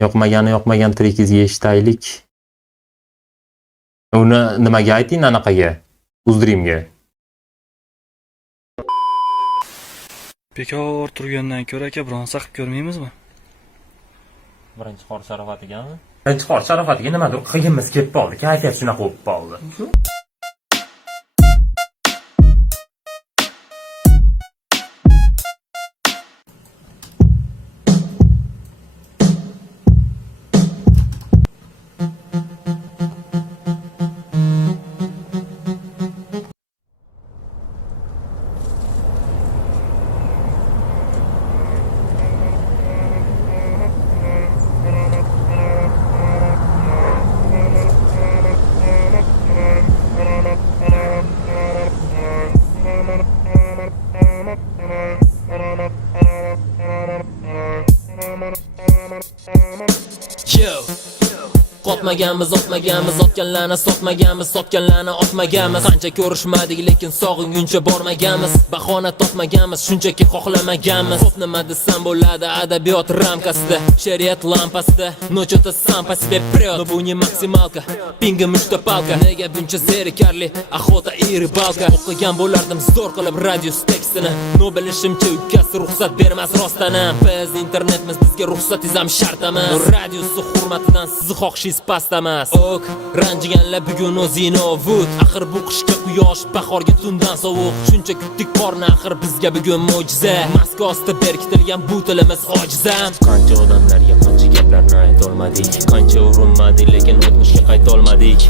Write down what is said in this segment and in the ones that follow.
Yoqmagan tirikizga eshitaylik. Uni nimaga ayting anaqaga? Uzdrimga. Bekor turgandan ko'ra aka bironsa qilib ko'rmaymizmi? Birinchi qor sharofatigami? Birinchi qor sharofatiga nimadir qilgimiz kelib qoldi. Kayfiyat shunaqa bo'lib qoldi. Qotmaganmiz, otganlarni sotmaganmiz, sotganlarni otmaganmiz. Qancha ko'rishmadik, lekin sog'inguncha bormaganmiz. Bahona topmaganmiz, shunchaki xohlamaganmiz. Ko'p nima desam bo'ladi adabiyot ramkasida, she'riyat lampasida. Nochota сам по себе прёт, но bu не максималка. Pinga mushtapalka, nega buncha zerikarli axota и рыбалка. O'qigan bo'lardim zo'r qilib radius tekstini. No bilishimcha ukasi ruxsat bermas rostana. Biz internetimiz bizga ruxsat izam shart emas. Radiusi hurmatidan sizni xohishingiz pastamas. Ok, ranjiganlar bugun o'zini ovut. Axir bu qishga quyosh, bahorga tundan sovuq. Shuncha kutdik qorni axir bizga bugun mo'jiza. Maska ostida berkitilgan bu tilimiz ojizam. Qancha odamlarga qancha gaplarni aytolmadik. Qancha urinmadik, lekin o'tmishga qaytolmadik.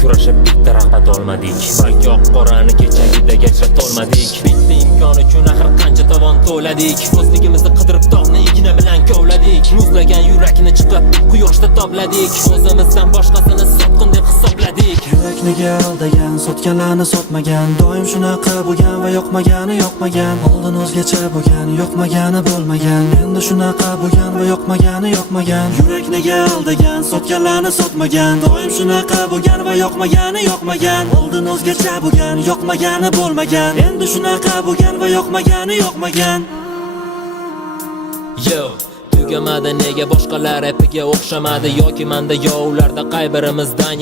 Kurashib bitta rag'bat olmadik. Balki oq qorani kechagidagacha tolmadik. Bitta imkon uchun axir qancha tovon to'ladik. Do'stligimizni qidirib tog'ni igna bilan kovladik. Muzlagan yurakni chiqib quyoshda topladik. O'zimizdan boshqasini sotqin deb hisobladik. Yurakniga aldagan, sotganlarni sotmagan. Doim shunaqa bo'lgan va yoqmagani yoqmagan. Oldin o'zgacha bo'lgan, yoqmagani bo'lmagan. Endi shunaqa bo'lgan va yoqmagani yoqmagan. Yurakniga aldagan, sotganlarni sotmagan. Doim shunaqa bo'lgan va yoqmagani yoqmagan. Oldin o'zgacha bo'lgan, yoqmagani bo'lmagan. Endi shunaqa bo'lgan va yoqmagani yoqmagan. Yo, tugamadi nega boshqalar rapiga o'xshamadi yoki menda yo ularda qay birimizdan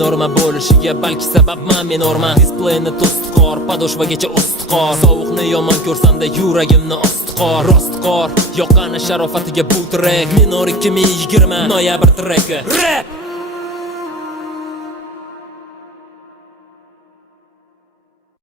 norma bo'lishiga balki sabab men norma. Displeyni to'stiqor, podoshvagacha ustiqor. Sovuqni yomon ko'rsamda yuragimni ostiqor, rostqor. Yoqqani sharofatiga bu trek. Minor 2020 noyabr treki. Rap